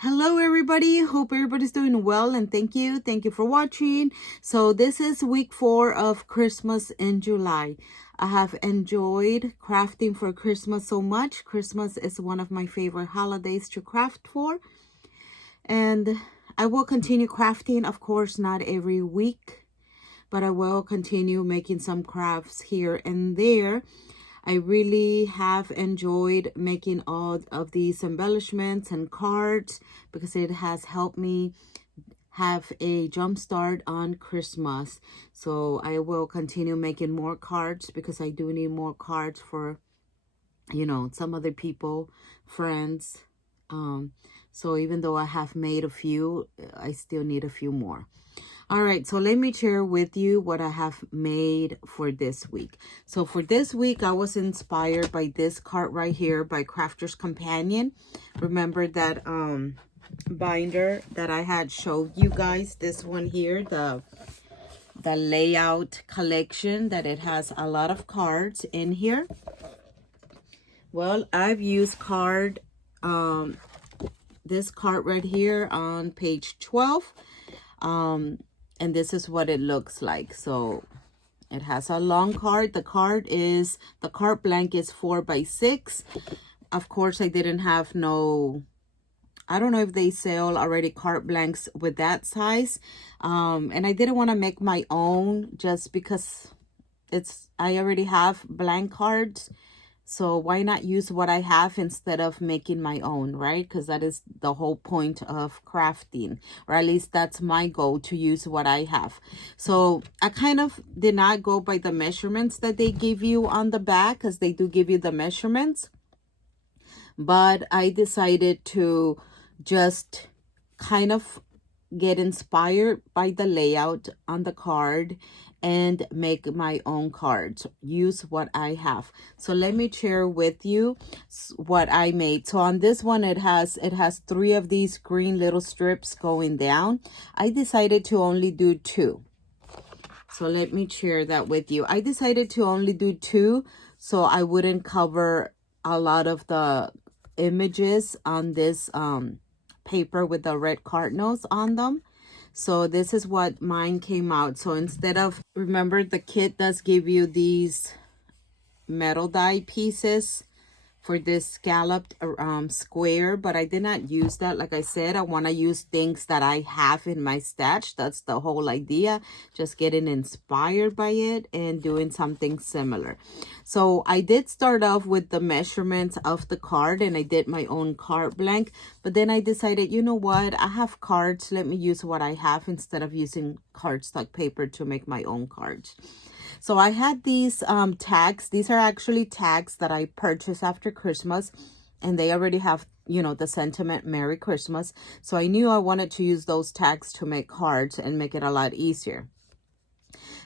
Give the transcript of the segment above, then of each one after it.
Hello everybody, hope everybody's doing well, and thank you for watching. So this is week 4 of Christmas in July. I have enjoyed crafting for Christmas so much. Christmas is one of my favorite holidays to craft for, and I will continue crafting, of course not every week, but I will continue making some crafts here and there. I really have enjoyed making all of these embellishments and cards because it has helped me have a jump start on Christmas. So I will continue making more cards because I do need more cards for, some other people, friends. So even though I have made a few, I still need a few more. All right, so let me share with you what I have made for this week. So for this week, I was inspired by this card right here by Crafter's Companion. Remember that binder that I had showed you guys, this one here, the layout collection, that it has a lot of cards in here. Well, I've used this card right here on page 12. And this is what it looks like. So it has a long card. The card blank is 4x6. Of course, I didn't have I don't know if they sell already card blanks with that size. And I didn't want to make my own just because I already have blank cards. So why not use what I have instead of making my own, right? Because that is the whole point of crafting, or at least that's my goal, to use what I have. So I kind of did not go by the measurements that they give you on the back, because they do give you the measurements. But I decided to just kind of get inspired by the layout on the card and make my own cards, use what I have. So let me share with you what I made. So on this one, it has 3 of these green little strips going down. I decided to only do 2. So let me share that with you. I decided to only do 2 so I wouldn't cover a lot of the images on this paper with the red cardinals on them. So this is what mine came out. So instead of, remember, the kit does give you these metal die pieces for this scalloped square, but I did not use that. Like I said, I want to use things that I have in my stash. That's the whole idea, just getting inspired by it and doing something similar. So I did start off with the measurements of the card, and I did my own card blank, but then I decided, you know what, I have cards, let me use what I have instead of using cardstock paper to make my own cards. So I had these tags. These are actually tags that I purchased after Christmas, and they already have, the sentiment Merry Christmas. So I knew I wanted to use those tags to make cards and make it a lot easier.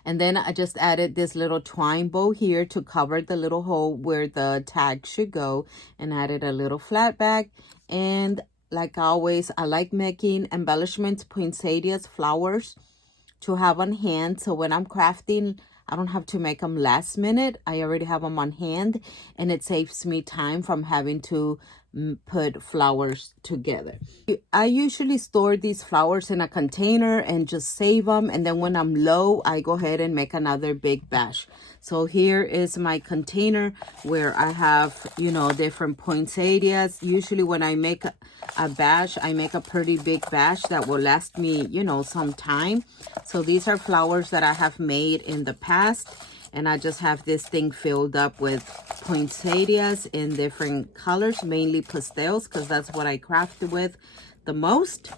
And then I just added this little twine bow here to cover the little hole where the tag should go, and added a little flat back. And like always, I like making embellishments, poinsettias, flowers to have on hand. So when I'm crafting, I don't have to make them last minute. I already have them on hand, and it saves me time from having to put flowers together. I usually store these flowers in a container and just save them, and then when I'm low, I go ahead and make another big batch. So here is my container where I have, different poinsettias. Usually when I make a batch, I make a pretty big batch that will last me, some time. So these are flowers that I have made in the past, and I just have this thing filled up with poinsettias in different colors, mainly pastels, because that's what I crafted with the most.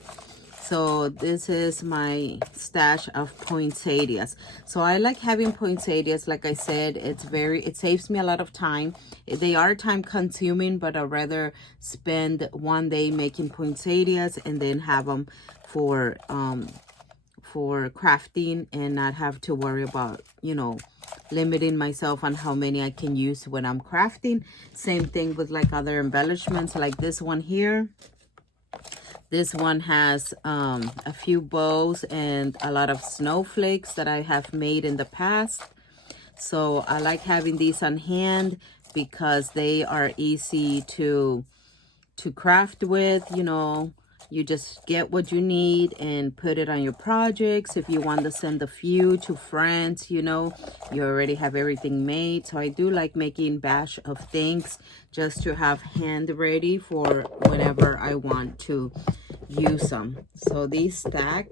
So this is my stash of poinsettias. So I like having poinsettias. Like I said, it saves me a lot of time. They are time consuming, but I'd rather spend one day making poinsettias and then have them for crafting, and not have to worry about, limiting myself on how many I can use when I'm crafting. Same thing with like other embellishments, like this one here. This one has a few bows and a lot of snowflakes that I have made in the past. So I like having these on hand because they are easy to craft with, You just get what you need and put it on your projects. If you want to send a few to friends, you know, you already have everything made. So I do like making batch of things just to have hand ready for whenever I want to use them. So these stack,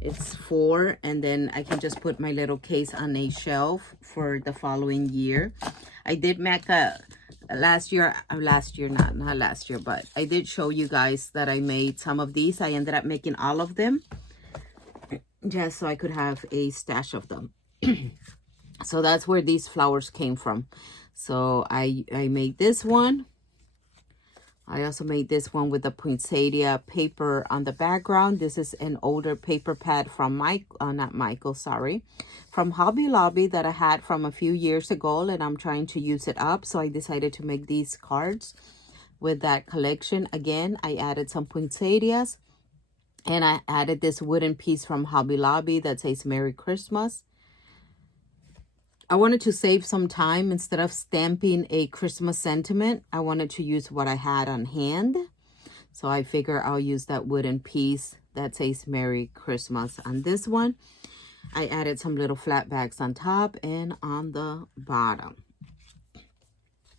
it's 4, and then I can just put my little case on a shelf for the following year. I did make a last year, not last year, but I did show you guys that I made some of these. I ended up making all of them just so I could have a stash of them. So that's where these flowers came from. So I made this one. I also made this one with the poinsettia paper on the background. This is an older paper pad from from Hobby Lobby that I had from a few years ago, and I'm trying to use it up. So I decided to make these cards with that collection. Again, I added some poinsettias, and I added this wooden piece from Hobby Lobby that says Merry Christmas. I wanted to save some time. Instead of stamping a Christmas sentiment, I wanted to use what I had on hand. So I figure I'll use that wooden piece that says Merry Christmas on this one. I added some little flat bags on top and on the bottom.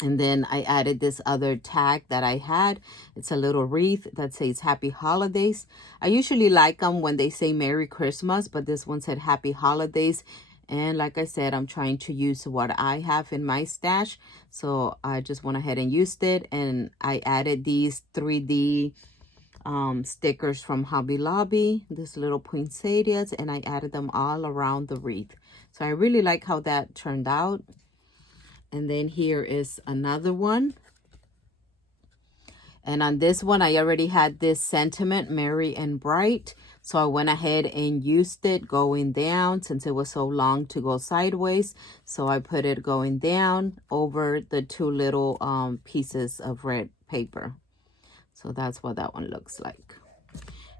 And then I added this other tag that I had. It's a little wreath that says Happy Holidays. I usually like them when they say Merry Christmas, but this one said Happy Holidays. And like I said, I'm trying to use what I have in my stash. So I just went ahead and used it. And I added these 3D stickers from Hobby Lobby, this little poinsettias, and I added them all around the wreath. So I really like how that turned out. And then here is another one. And on this one, I already had this sentiment, Merry and Bright. So I went ahead and used it going down since it was so long to go sideways. So I put it going down over the 2 little pieces of red paper. So that's what that one looks like.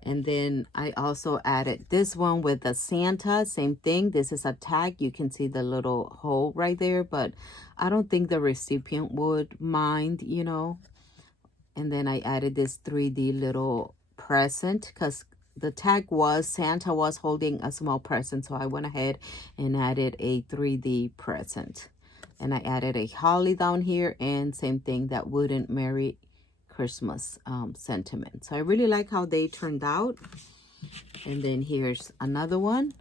And then I also added this one with the Santa, same thing. This is a tag. You can see the little hole right there, but I don't think the recipient would mind, you know. And then I added this 3D little present because the tag was Santa was holding a small present. So I went ahead and added a 3D present. And I added a holly down here, and same thing, that wooden Merry Christmas sentiment. So I really like how they turned out. And then here's another one.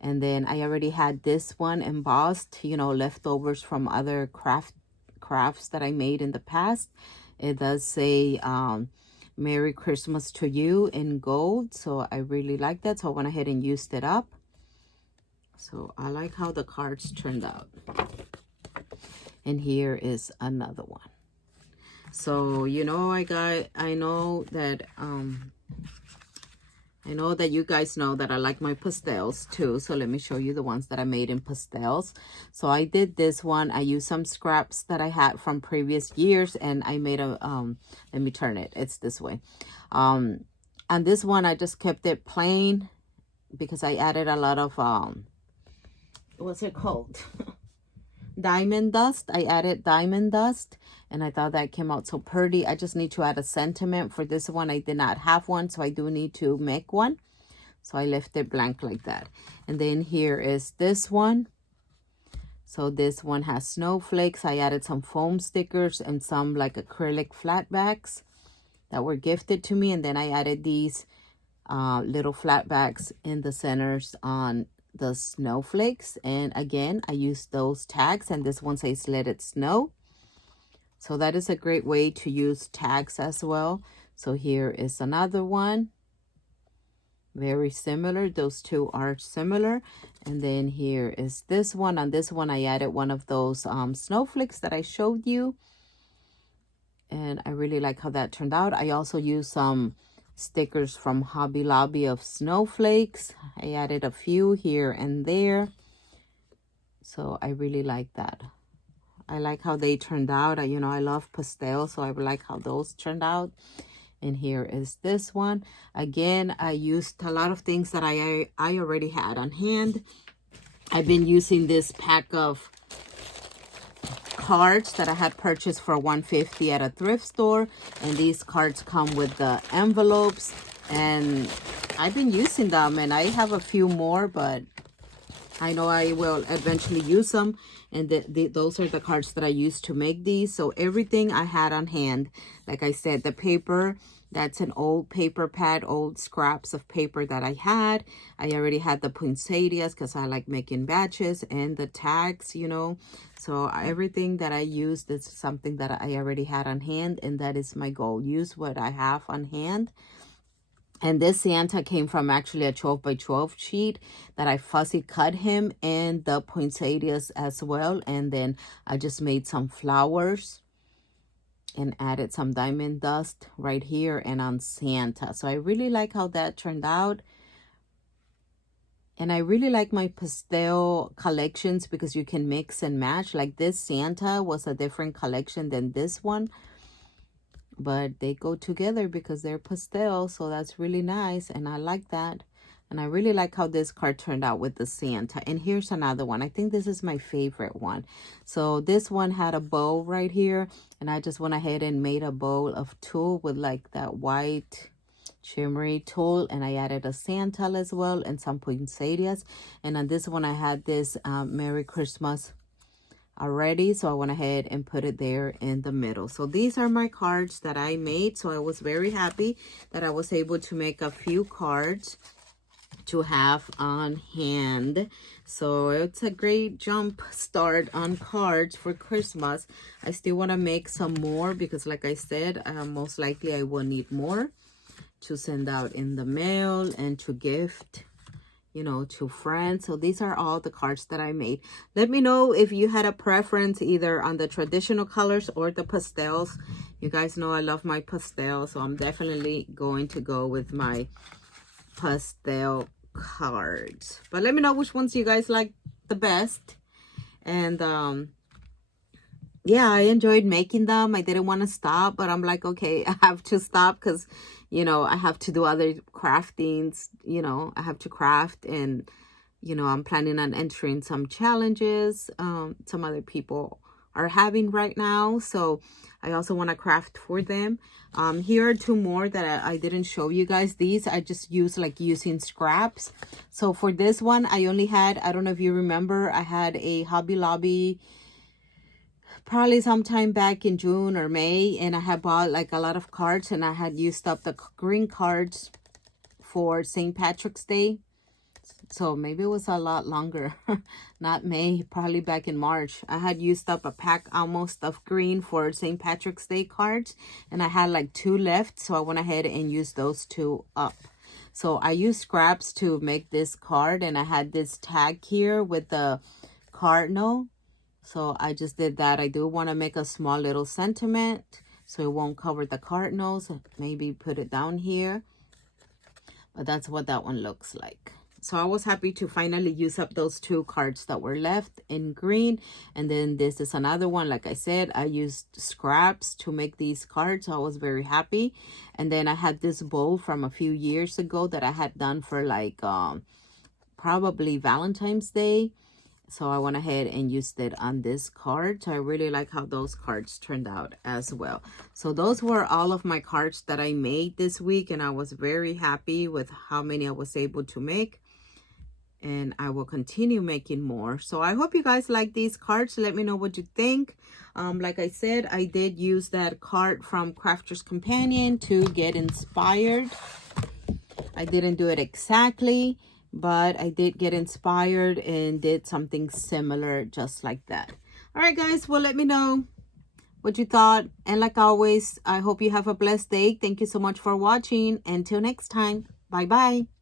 And then I already had this one embossed, you know, leftovers from other crafts that I made in the past. It does say Merry Christmas to you in gold. So I really like that. So I went ahead and used it up. So I like how the cards turned out. And here is another one. So, you know, I know that you guys know that I like my pastels too. So let me show you the ones that I made in pastels. So I did this one. I used some scraps that I had from previous years, and I made a, let me turn it. It's this way. And this one, I just kept it plain because I added a lot of, what's it called? Diamond dust. I added diamond dust, and I thought that came out so pretty. I just need to add a sentiment for this one. I did not have one, so I do need to make one. So I left it blank like that. And then here is this one. So this one has snowflakes. I added some foam stickers and some like acrylic flat backs that were gifted to me. And then I added these little flat backs in the centers on the snowflakes. And again, I used those tags, and this one says Let It Snow. So that is a great way to use tags as well. So here is another one. Very similar. Those two are similar. And then here is this one. On this one, I added one of those snowflakes that I showed you. And I really like how that turned out. I also used some stickers from Hobby Lobby of snowflakes. I added a few here and there. So I really like that. I like how they turned out. You know, I love pastels, so I like how those turned out. And here is this one. Again, I used a lot of things that I already had on hand. I've been using this pack of cards that I had purchased for $150 at a thrift store, and these cards come with the envelopes, and I've been using them, and I have a few more, but I know I will eventually use them. And those are the cards that I used to make these. So everything I had on hand, like I said, the paper, that's an old paper pad, old scraps of paper that I had. I already had the poinsettias because I like making batches, and the tags, you know. So everything that I used is something that I already had on hand, and that is my goal. Use what I have on hand. And this Santa came from actually a 12 by 12 sheet that I fussy cut him, and the poinsettias as well. And then I just made some flowers and added some diamond dust right here and on Santa. So I really like how that turned out. And I really like my pastel collections because you can mix and match. Like this Santa was a different collection than this one, but they go together because they're pastel, so that's really nice, and I like that. And I really like how this card turned out with the Santa. And here's another one. I think this is my favorite one. So this one had a bow right here, and I just went ahead and made a bow of tulle with like that white shimmery tulle, and I added a Santa as well and some poinsettias. And on this one I had this Merry Christmas already, so I went ahead and put it there in the middle. So these are my cards that I made. So I was very happy that I was able to make a few cards to have on hand. So it's a great jump start on cards for Christmas. I still want to make some more because like I said, most likely I will need more to send out in the mail and to gift, you know, to friends. So these are all the cards that I made. Let me know if you had a preference either on the traditional colors or the pastels. You guys know I love my pastels, so I'm definitely going to go with my pastel cards. But let me know which ones you guys like the best. And yeah, I enjoyed making them. I didn't want to stop, but I'm like, okay, I have to stop because, you know, I have to do other craftings. You know, I have to craft, and, you know, I'm planning on entering some challenges some other people are having right now. So I also want to craft for them. Here are two more that I didn't show you guys. These I just use like using scraps. So for this one, I only had, I don't know if you remember, I had a Hobby Lobby probably sometime back in June or May, and I had bought like a lot of cards, and I had used up the green cards for St. Patrick's Day. So maybe it was a lot longer, not May, probably back in March. I had used up a pack almost of green for St. Patrick's Day cards, and I had like 2 left, so I went ahead and used those 2 up. So I used scraps to make this card, and I had this tag here with the cardinal. So I just did that. I do want to make a small little sentiment so it won't cover the cardinals. Maybe put it down here. But that's what that one looks like. So I was happy to finally use up those 2 cards that were left in green. And then this is another one. Like I said, I used scraps to make these cards. So I was very happy. And then I had this bowl from a few years ago that I had done for like probably Valentine's Day. So I went ahead and used it on this card. So I really like how those cards turned out as well. So those were all of my cards that I made this week, and I was very happy with how many I was able to make. And I will continue making more. So I hope you guys like these cards. Let me know what you think. Like I said, I did use that card from Crafter's Companion to get inspired. I didn't do it exactly, but I did get inspired and did something similar just like that. All right, guys. Well, let me know what you thought. And like always, I hope you have a blessed day. Thank you so much for watching. Until next time. Bye-bye.